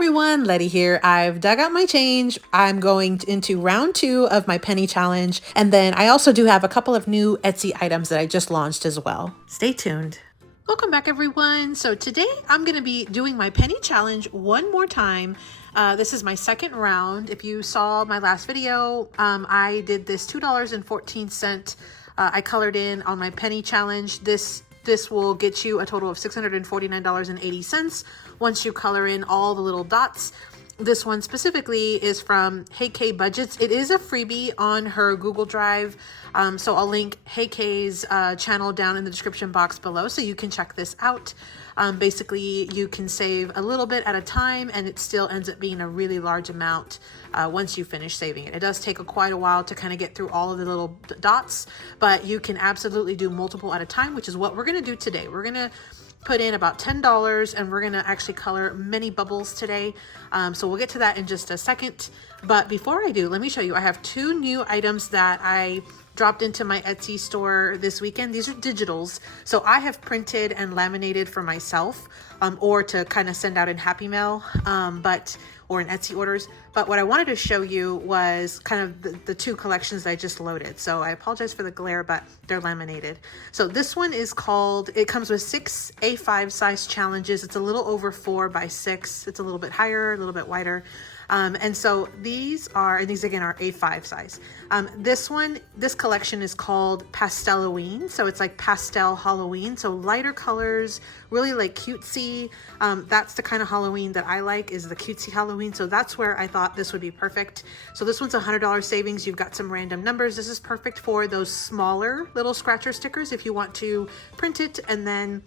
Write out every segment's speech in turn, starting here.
everyone, Letty here. I've dug out my change. I'm going into round 2 of my penny challenge. And then I also do have a couple of new Etsy items that I just launched as well. Stay tuned. Welcome back, everyone. So today I'm going to be doing my penny challenge one more time. This is my second round. If you saw my last video, I did this $2.14. I colored in on my penny challenge. This will get you a total of $649.80 once you color in all the little dots. This one specifically is from Hey Kay Budgets. It is a freebie on her Google Drive. So I'll link Hey Kay's channel down in the description box below so you can check this out. Basically, you can save a little bit at a time and it still ends up being a really large amount once you finish saving it. It does take quite a while to kind of get through all of the little dots, but you can absolutely do multiple at a time, which is what we're going to do today. We're going to put in about $10 and we're going to actually color many bubbles today. So we'll get to that in just a second. But before I do, let me show you. I have 2 new items that I dropped into my Etsy store this weekend. These are digitals. So I have printed and laminated for myself or to kind of send out in Happy Mail or in Etsy orders. But what I wanted to show you was kind of the 2 collections that I just loaded. So I apologize for the glare, but they're laminated. So this one is called, it comes with 6 A5 size challenges. It's a little over 4 by 6. It's a little bit higher, a little bit wider. And so these again are A5 size. This collection is called Pastel-Halloween. So it's like pastel Halloween. So lighter colors, really like cutesy. That's the kind of Halloween that I like, is the cutesy Halloween. So that's where I thought this would be perfect. So this one's $100 savings. You've got some random numbers. This is perfect for those smaller little scratcher stickers if you want to print it and then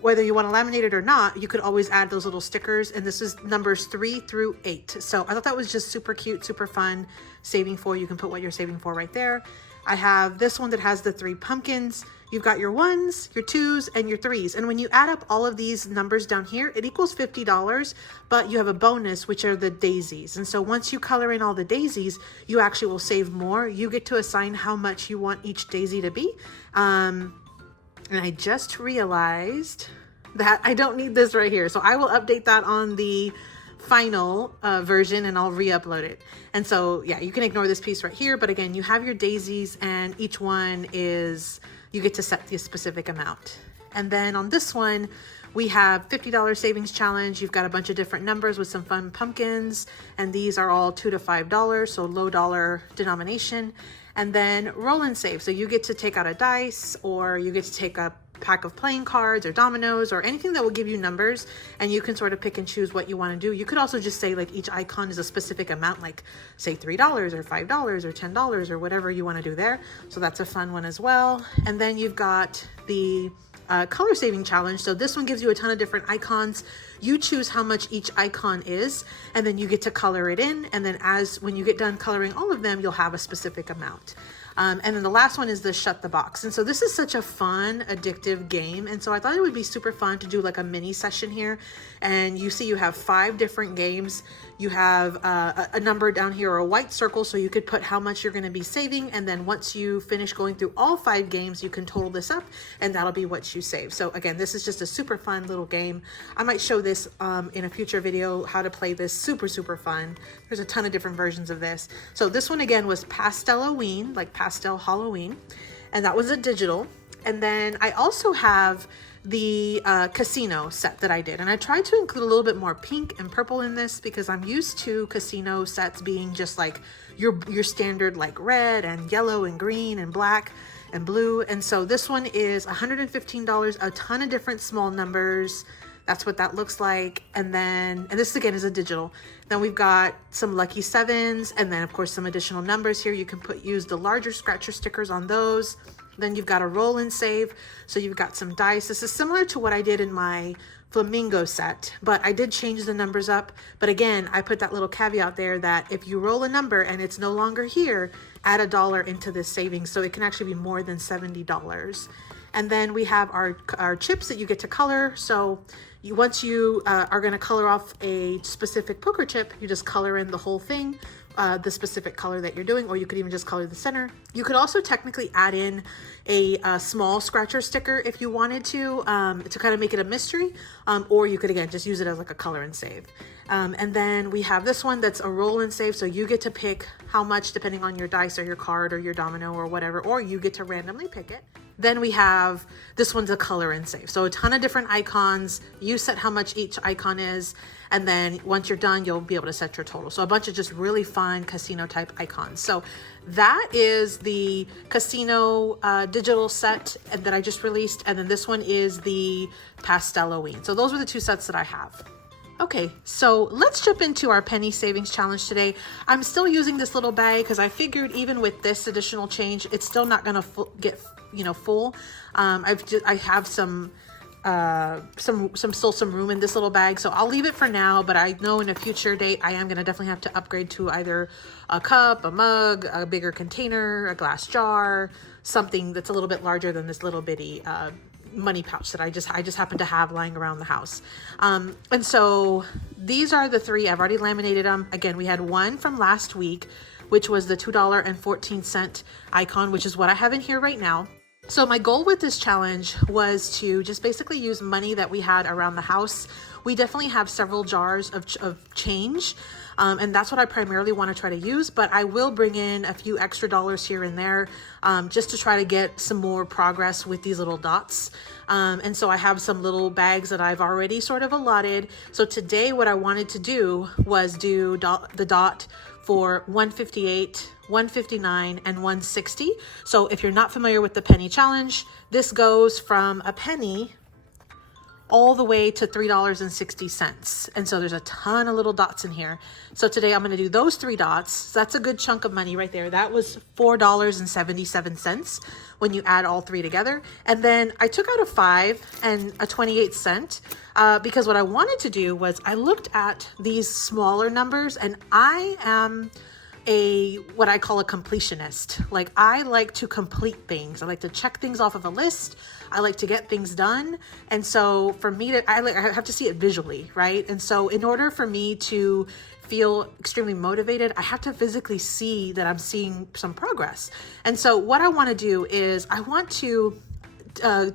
whether you want to laminate it or not, you could always add those little stickers. And this is numbers 3 through 8. So I thought that was just super cute, super fun. Saving for, you can put what you're saving for right there. I have this one that has the 3 pumpkins. You've got your 1s, your 2s, and your 3s. And when you add up all of these numbers down here, it equals $50, but you have a bonus, which are the daisies. And so once you color in all the daisies, you actually will save more. You get to assign how much you want each daisy to be. And I just realized that I don't need this right here. So I will update that on the final version and I'll re-upload it. And so, yeah, you can ignore this piece right here. But again, you have your daisies and each one is, you get to set the specific amount. And then on this one, we have $50 savings challenge. You've got a bunch of different numbers with some fun pumpkins. And these are all $2 to $5, so low dollar denomination. And then roll and save. So you get to take out a dice or you get to take a pack of playing cards or dominoes or anything that will give you numbers, and you can sort of pick and choose what you want to do. You could also just say like each icon is a specific amount, like say $3 or $5 or $10 or whatever you want to do there. So that's a fun one as well. And then you've got the color saving challenge. So this one gives you a ton of different icons. You choose how much each icon is, and then you get to color it in. And then when you get done coloring all of them, you'll have a specific amount. And then the last one is the shut the box. And so this is such a fun, addictive game. And so I thought it would be super fun to do like a mini session here. And you see you have 5 different games. You have a number down here or a white circle, so you could put how much you're going to be saving. And then once you finish going through all 5 games, you can total this up and that'll be what you save. So again, this is just a super fun little game. I might show this in a future video, how to play this. Super, super fun. There's a ton of different versions of this. So this one again was Pastel-Halloween, like pastel Halloween. And that was a digital. And then I also have the casino set that I did. And I tried to include a little bit more pink and purple in this because I'm used to casino sets being just like your standard like red and yellow and green and black and blue. And so this one is $115, a ton of different small numbers. That's what that looks like. And this again is a digital. Then we've got some lucky 7s, and then of course some additional numbers here. You can use the larger scratcher stickers on those. Then you've got a roll and save. So you've got some dice. This is similar to what I did in my flamingo set, but I did change the numbers up. But again, I put that little caveat there that if you roll a number and it's no longer here, add $1 into this savings. So it can actually be more than $70. And then we have our chips that you get to color. So once you are going to color off a specific poker chip, you just color in the whole thing, the specific color that you're doing, or you could even just color the center. You could also technically add in a small scratcher sticker if you wanted to kind of make it a mystery, or you could again just use it as like a color and save. And then we have this one that's a roll and save, so you get to pick how much depending on your dice or your card or your domino or whatever, or you get to randomly pick it. Then we have, this one's a color and save. So a ton of different icons. You set how much each icon is. And then once you're done, you'll be able to set your total. So a bunch of just really fun casino type icons. So that is the casino digital set that I just released. And then this one is the Pastel-Oween. So those were the two sets that I have. Okay, so let's jump into our penny savings challenge today. I'm still using this little bag because I figured even with this additional change, it's still not gonna get full. I have some room in this little bag, so I'll leave it for now. But I know in a future date, I am gonna definitely have to upgrade to either a cup, a mug, a bigger container, a glass jar, something that's a little bit larger than this little bitty money pouch that I just happen to have lying around the house. And so these are the three. I've already laminated them. Again, we had one from last week, which was the $2.14 icon, which is what I have in here right now. So my goal with this challenge was to just basically use money that we had around the house. We definitely have several jars of change, and that's what I primarily want to try to use, but I will bring in a few extra dollars here and there just to try to get some more progress with these little dots. And so I have some little bags that I've already sort of allotted. So today what I wanted to do was do the dot for 158, 159, and 160. So if you're not familiar with the penny challenge, this goes from a penny all the way to $3.60. And so there's a ton of little dots in here. So today I'm going to do those three dots. So that's a good chunk of money right there. That was $4.77 when you add all three together. And then I took out a 5 and a 28 cent because what I wanted to do was I looked at these smaller numbers, and I am what I call a completionist. Like, I like to complete things. I like to check things off of a list. I like to get things done. And so for me I have to see it visually, right? And so in order for me to feel extremely motivated, I have to physically see that I'm seeing some progress. And so what I want to do is I want to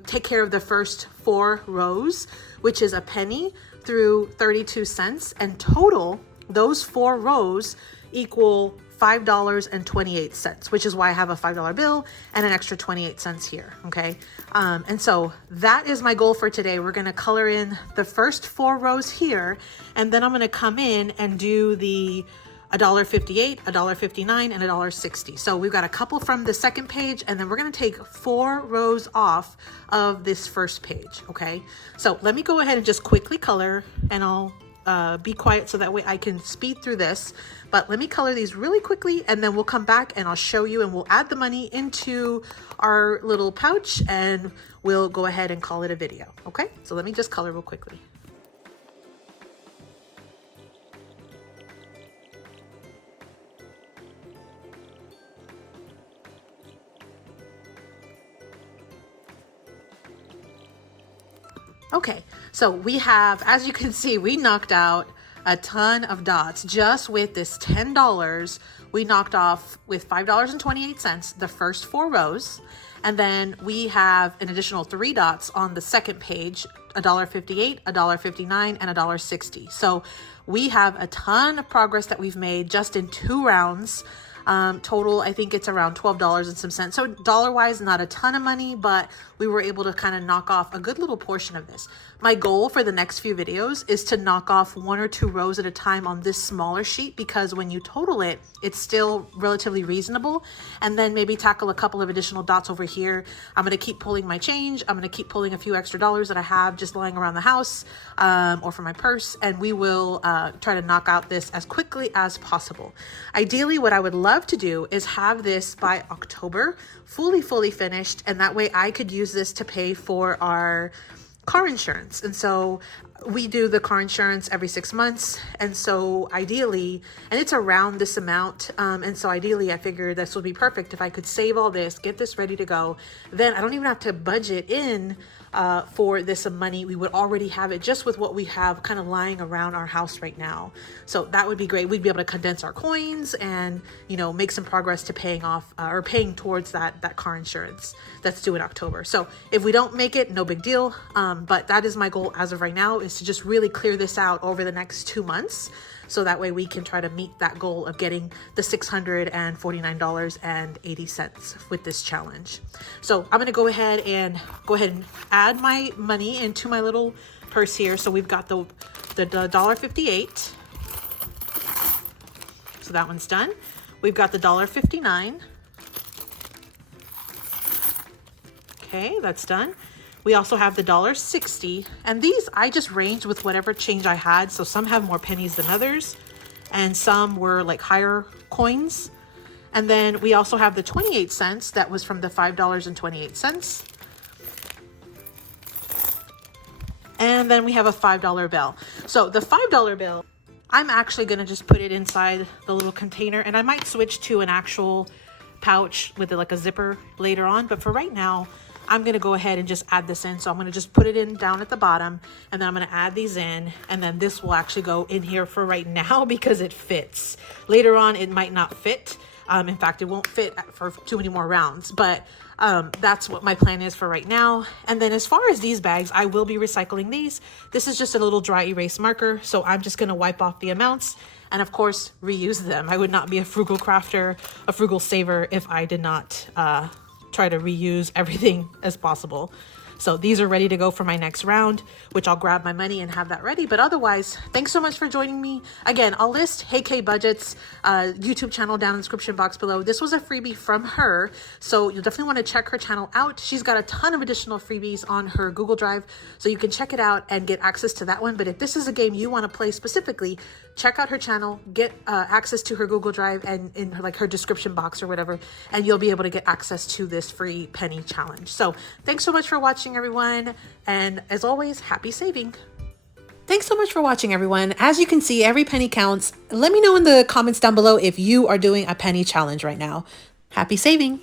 take care of the first 4 rows, which is a penny through 32 cents, and total those 4 rows equal $5.28, which is why I have a $5 bill and an extra 28 cents here. Okay. And so that is my goal for today. We're going to color in the first 4 rows here, and then I'm going to come in and do the $1.58, $1.59, and $1.60. So we've got a couple from the second page, and then we're going to take 4 rows off of this first page. Okay. So let me go ahead and just quickly color, and I'll be quiet so that way I can speed through this. But let me color these really quickly, and then we'll come back and I'll show you, and we'll add the money into our little pouch, and we'll go ahead and call it a video. Okay, so let me just color real quickly. Okay, so we have, as you can see, we knocked out a ton of dots just with this $10. We knocked off with $5.28 the first 4 rows, and then we have an additional 3 dots on the second page, $1.58, $1.59, and $1.60. So we have a ton of progress that we've made just in 2 rounds. Total, I think it's around $12 and some cents. So dollar-wise, not a ton of money, but we were able to kind of knock off a good little portion of this. My goal for the next few videos is to knock off 1 or 2 rows at a time on this smaller sheet, because when you total it, it's still relatively reasonable. And then maybe tackle a couple of additional dots over here. I'm going to keep pulling my change. I'm going to keep pulling a few extra dollars that I have just lying around the house, or from my purse, and we will try to knock out this as quickly as possible. Ideally, what I would love to do is have this by October fully finished, and that way I could use this to pay for our car insurance. And so we do the car insurance every 6 months. And so ideally, and it's around this amount. And so ideally I figured this would be perfect. If I could save all this, get this ready to go, then I don't even have to budget in for this money. We would already have it just with what we have kind of lying around our house right now. So that would be great. We'd be able to condense our coins and, you know, make some progress to paying off or paying towards that car insurance that's due in October. So if we don't make it, no big deal. But that is my goal as of right now, is to just really clear this out over the next 2 months. So that way we can try to meet that goal of getting the $649.80 with this challenge. So I'm going to go ahead and add my money into my little purse here. So we've got the $1.58. So that one's done. We've got the $1.59. Okay, that's done. We also have the $1.60, and these I just ranged with whatever change I had. So some have more pennies than others, and some were like higher coins. And then we also have the 28 cents that was from the $5.28. And then we have a $5 bill. So the $5 bill, I'm actually going to just put it inside the little container, and I might switch to an actual pouch with like a zipper later on. But for right now, I'm going to go ahead and just add this in. So I'm going to just put it in down at the bottom, and then I'm going to add these in, and then this will actually go in here for right now because it fits. Later on, it might not fit. In fact, it won't fit for too many more rounds, but that's what my plan is for right now. And then as far as these bags, I will be recycling these. This is just a little dry erase marker. So I'm just going to wipe off the amounts and of course reuse them. I would not be a frugal crafter, a frugal saver, if I did not try to reuse everything as possible. So these are ready to go for my next round, which I'll grab my money and have that ready. But otherwise, thanks so much for joining me. Again, I'll list Hey K Budgets YouTube channel down in the description box below. This was a freebie from her, so you'll definitely want to check her channel out. She's got a ton of additional freebies on her Google Drive, so you can check it out and get access to that one. But if this is a game you want to play specifically, check out her channel, get access to her Google Drive and in her, like her description box or whatever, and you'll be able to get access to this free penny challenge. So thanks so much for watching, everyone, and as always, happy saving. Thanks so much for watching, everyone. As you can see, every penny counts. Let me know in the comments down below if you are doing a penny challenge right now. Happy saving.